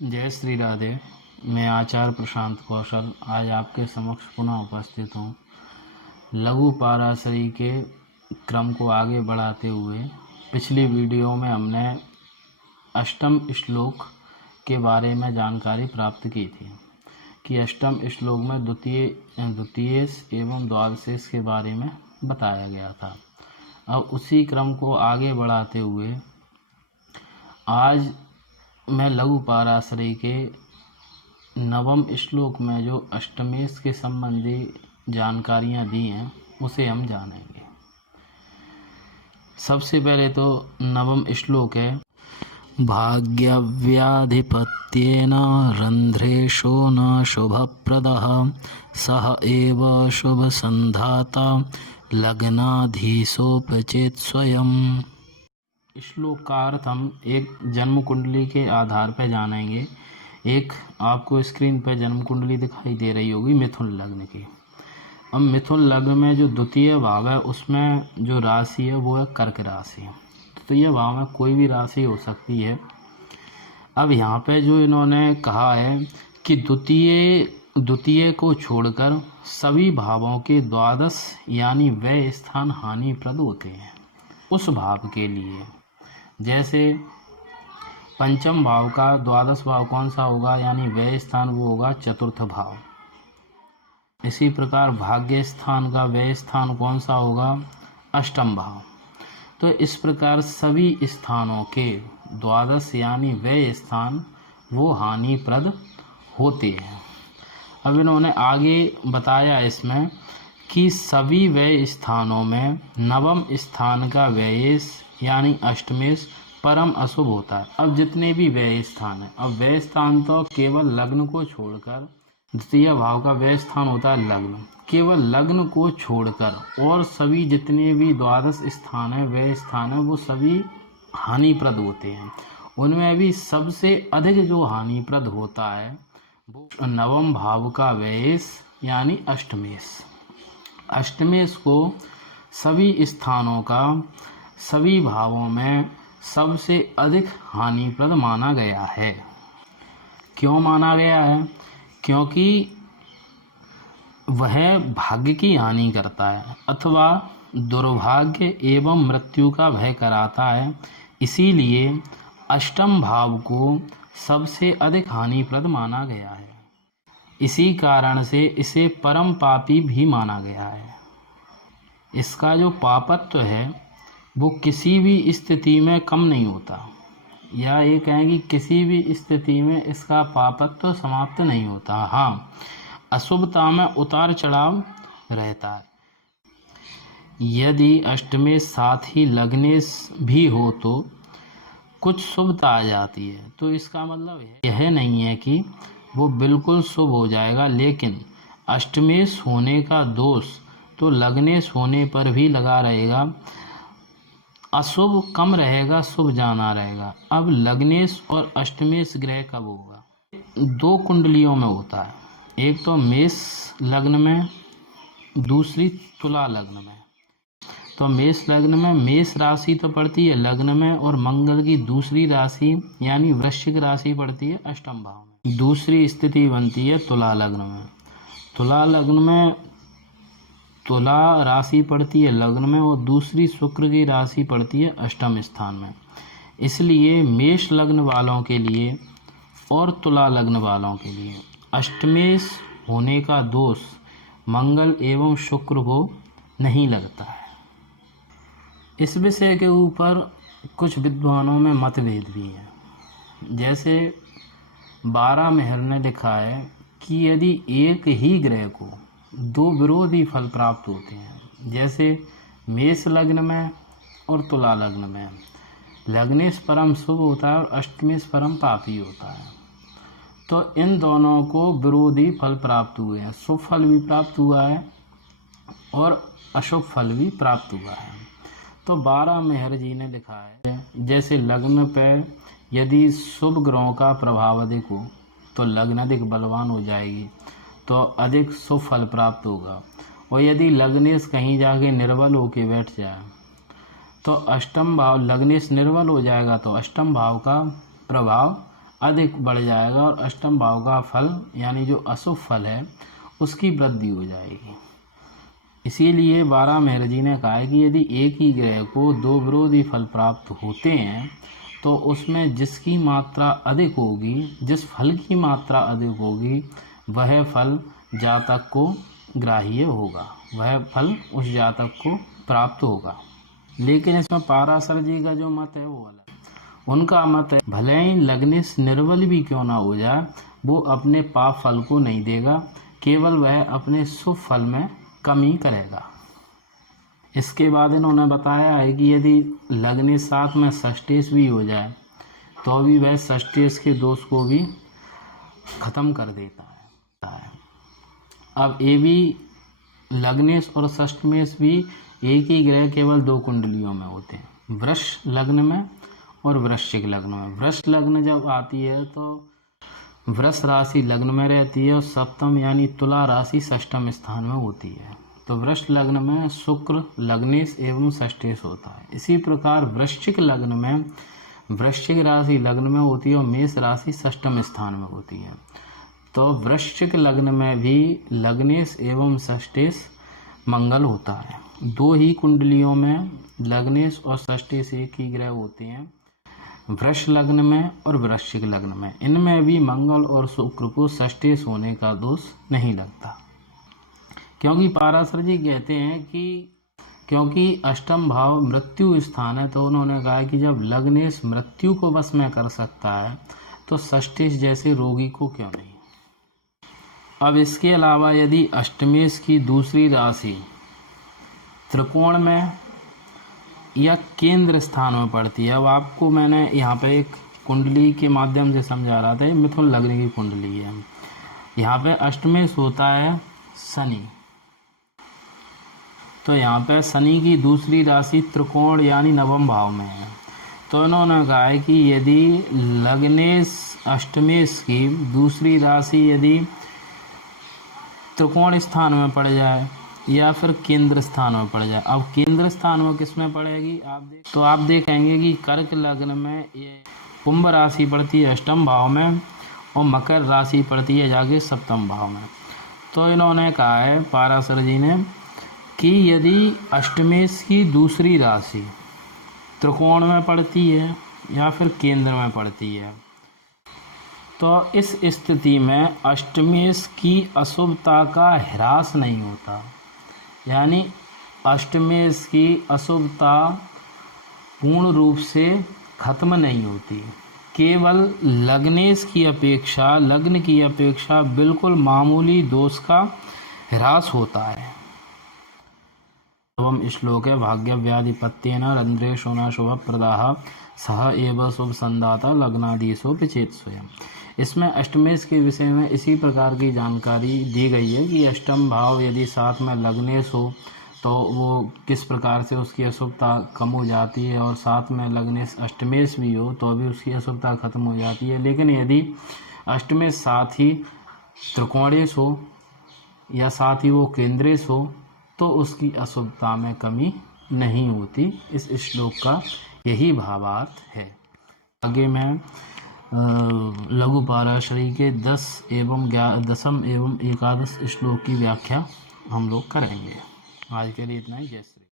जय श्री राधे। मैं आचार्य प्रशांत कौशल आज आपके समक्ष पुनः उपस्थित हूँ। लघु पाराशरी के क्रम को आगे बढ़ाते हुए पिछली वीडियो में हमने अष्टम श्लोक के बारे में जानकारी प्राप्त की थी कि अष्टम श्लोक में द्वितीयेश एवं द्वादशेश के बारे में बताया गया था। अब उसी क्रम को आगे बढ़ाते हुए आज मैं लघु पाराशरी के नवम श्लोक में जो अष्टमेश के संबंधी जानकारियाँ दी हैं उसे हम जानेंगे। सबसे पहले तो नवम श्लोक है, भाग्यव्याधिपत्येन रंध्रेशो न शुभप्रदः सह एव शुभ संधाता लग्नाधीशोपचेत स्वयं। श्लोक का अर्थ हम एक जन्म कुंडली के आधार पर जानेंगे। एक आपको स्क्रीन पर जन्म कुंडली दिखाई दे रही होगी मिथुन लग्न की। अब मिथुन लग्न में जो द्वितीय भाव है उसमें जो राशि है वो है कर्क राशि। द्वितीय भाव में कोई भी राशि हो सकती है। अब यहाँ पे जो इन्होंने कहा है कि द्वितीय को छोड़कर सभी भावों के द्वादश यानी व्यय स्थान हानिप्रद होते हैं उस भाव के लिए। जैसे पंचम भाव का द्वादश भाव कौन सा होगा यानी व्यय स्थान, वो होगा चतुर्थ भाव। इसी प्रकार भाग्य स्थान का व्यय स्थान कौन सा होगा, अष्टम भाव। तो इस प्रकार सभी स्थानों के द्वादश यानी व्यय स्थान वो हानिप्रद होते हैं। अब इन्होंने आगे बताया इसमें कि सभी व्यय स्थानों में नवम स्थान का व्ययेश यानी अष्टमेश परम अशुभ होता है। अब जितने भी व्यय स्थान है, अब व्यय स्थान तो केवल लग्न को छोड़कर, द्वितीय भाव का व्यय स्थान होता है लग्न, केवल लग्न को छोड़कर और सभी जितने भी द्वादश स्थान है व्यय स्थान है वो सभी हानिप्रद होते हैं। उनमें भी सबसे अधिक जो हानिप्रद होता है वो नवम भाव का व्ययेश यानी अष्टमेश। अष्टमेश को सभी स्थानों का सभी भावों में सबसे अधिक हानिप्रद माना गया है। क्यों माना गया है? क्योंकि वह भाग्य की हानि करता है अथवा दुर्भाग्य एवं मृत्यु का भय कराता है। इसीलिए अष्टम भाव को सबसे अधिक हानिप्रद माना गया है। इसी कारण से इसे परम पापी भी माना गया है। इसका जो पापत्व है वो किसी भी स्थिति में कम नहीं होता, या ये कहें कि किसी भी स्थिति में इसका पापत्व समाप्त नहीं होता। हाँ, अशुभता में उतार चढ़ाव रहता है। यदि अष्टमेश साथ ही लग्नेश भी हो तो कुछ शुभता आ जाती है। तो इसका मतलब यह नहीं है कि वो बिल्कुल शुभ हो जाएगा, लेकिन अष्टमेश होने का दोष तो लग्नेश होने पर भी लगा रहेगा। अशुभ कम रहेगा, शुभ ज़्यादा रहेगा। अब लग्नेश और अष्टमेश ग्रह कब होगा? दो कुंडलियों में होता है, एक तो मेष लग्न में, दूसरी तुला लग्न में। तो मेष लग्न में मेष राशि तो पड़ती है लग्न में, और मंगल की दूसरी राशि यानी वृश्चिक राशि पड़ती है अष्टम भाव में। दूसरी स्थिति बनती है तुला लग्न में। तुला लग्न में तुला राशि पड़ती है लग्न में और दूसरी शुक्र की राशि पड़ती है अष्टम स्थान में। इसलिए मेष लग्न वालों के लिए और तुला लग्न वालों के लिए अष्टमेश होने का दोष मंगल एवं शुक्र को नहीं लगता है। इस विषय के ऊपर कुछ विद्वानों में मतभेद भी है। जैसे 12 मेहर ने लिखा है कि यदि एक ही ग्रह को दो विरोधी फल प्राप्त होते हैं, जैसे मेष लग्न में और तुला लग्न में, लग्नेश परम शुभ होता है और अष्टमेश परम पापी होता है, तो इन दोनों को विरोधी फल प्राप्त हुए हैं। शुभ फल भी प्राप्त हुआ है और अशुभ फल भी प्राप्त हुआ है। तो 12 मेहर जी ने लिखा है, जैसे लग्न पे यदि शुभ ग्रहों का प्रभाव अधिक हो तो लग्न अधिक बलवान हो जाएगी, तो अधिक शुभ फल प्राप्त होगा। और यदि लग्नेश कहीं जाके निर्बल होके बैठ जाए तो अष्टम भाव, लग्नेश निर्बल हो जाएगा तो अष्टम भाव का प्रभाव अधिक बढ़ जाएगा और अष्टम भाव का फल यानी जो अशुभ फल है उसकी वृद्धि हो जाएगी। इसीलिए बारहमेहर जी ने कहा है कि यदि एक ही ग्रह को दो विरोधी फल प्राप्त होते हैं तो उसमें जिसकी मात्रा अधिक होगी, जिस फल की मात्रा अधिक होगी, वह फल जातक को ग्राह्य होगा, वह फल उस जातक को प्राप्त होगा। लेकिन इसमें पाराशर जी का जो मत है वो अलग। उनका मत है भले ही लग्नेश निर्बल भी क्यों ना हो जाए, वो अपने पाप फल को नहीं देगा, केवल वह अपने शुभ फल में कमी करेगा। इसके बाद इन्होंने बताया है कि यदि लग्नेश साथ में षष्ठेश भी हो जाए तो भी वह षष्ठेश के दोष को भी खत्म कर देता है। अब ये भी लग्नेश और षष्ठमेश भी एक ही ग्रह केवल दो कुंडलियों में होते हैं, वृष लग्न में और वृश्चिक लग्न में। वृष लग्न जब आती है तो वृष राशि लग्न में रहती है और सप्तम यानी तुला राशि षष्ठम स्थान में होती है। तो वृष लग्न में शुक्र लग्नेश एवं षष्ठेश होता है। इसी प्रकार वृश्चिक लग्न में वृश्चिक राशि लग्न में होती है और मेष राशि षष्ठम स्थान में होती है। तो वृश्चिक लग्न में भी लग्नेश एवं षष्ठेश मंगल होता है। दो ही कुंडलियों में लग्नेश और षष्ठेश एक ही ग्रह होते हैं, वृष लग्न में और वृश्चिक लग्न में। इनमें भी मंगल और शुक्र को षष्ठेश होने का दोष नहीं लगता, क्योंकि पाराशर जी कहते हैं कि क्योंकि अष्टम भाव मृत्यु स्थान है, तो उन्होंने कहा कि जब लग्नेश मृत्यु को वश में कर सकता है तो षष्ठेश जैसे रोगी को क्यों नहीं। अब इसके अलावा यदि अष्टमेश की दूसरी राशि त्रिकोण में या केंद्र स्थान में पड़ती है, अब आपको मैंने यहाँ पे एक कुंडली के माध्यम से समझा रहा था, मिथुन लग्न की कुंडली है। यहाँ पे अष्टमेश होता है शनि, तो यहाँ पे शनि की दूसरी राशि त्रिकोण यानी नवम भाव में है। तो इन्होंने कहा है कि यदि लग्नेश अष्टमेश की दूसरी राशि यदि त्रिकोण स्थान में पड़ जाए या फिर केंद्र स्थान में पड़ जाए। अब केंद्र स्थान में किस में पड़ेगी तो आप देखेंगे कि कर्क लग्न में ये कुंभ राशि पड़ती है अष्टम भाव में और मकर राशि पड़ती है जाके सप्तम भाव में। तो इन्होंने कहा है पाराशर जी ने कि यदि अष्टमेश की दूसरी राशि त्रिकोण में पड़ती है या फिर केंद्र में पड़ती है तो इस स्थिति में अष्टमेश की अशुभता का ह्रास नहीं होता, यानी अष्टमेश की अशुभता पूर्ण रूप से खत्म नहीं होती, केवल लग्नेश की अपेक्षा लग्न की अपेक्षा बिल्कुल मामूली दोष का ह्रास होता है। एवं श्लोक है भाग्यव्याधिपत्येन रंध्रेषु न शुभ प्रदाह सह एव शुभ संदाता लग्नादीशो पिचेत स्वयं। इसमें अष्टमेश के विषय में इसी प्रकार की जानकारी दी गई है कि अष्टम भाव यदि साथ में लग्नेश हो तो वो किस प्रकार से उसकी अशुभता कम हो जाती है, और साथ में लग्नेश अष्टमेश भी हो तो भी उसकी अशुभता खत्म हो जाती है। लेकिन यदि अष्टमेश साथ ही त्रिकोणेश हो या साथ ही वो केंद्रेश हो तो उसकी अशुभता में कमी नहीं होती। इस श्लोक का यही भावार्थ है। आगे मैं लघु पाराशरी के 10 एवं 10 एवं 11 श्लोक की व्याख्या हम लोग करेंगे। आज के लिए इतना ही। जैसे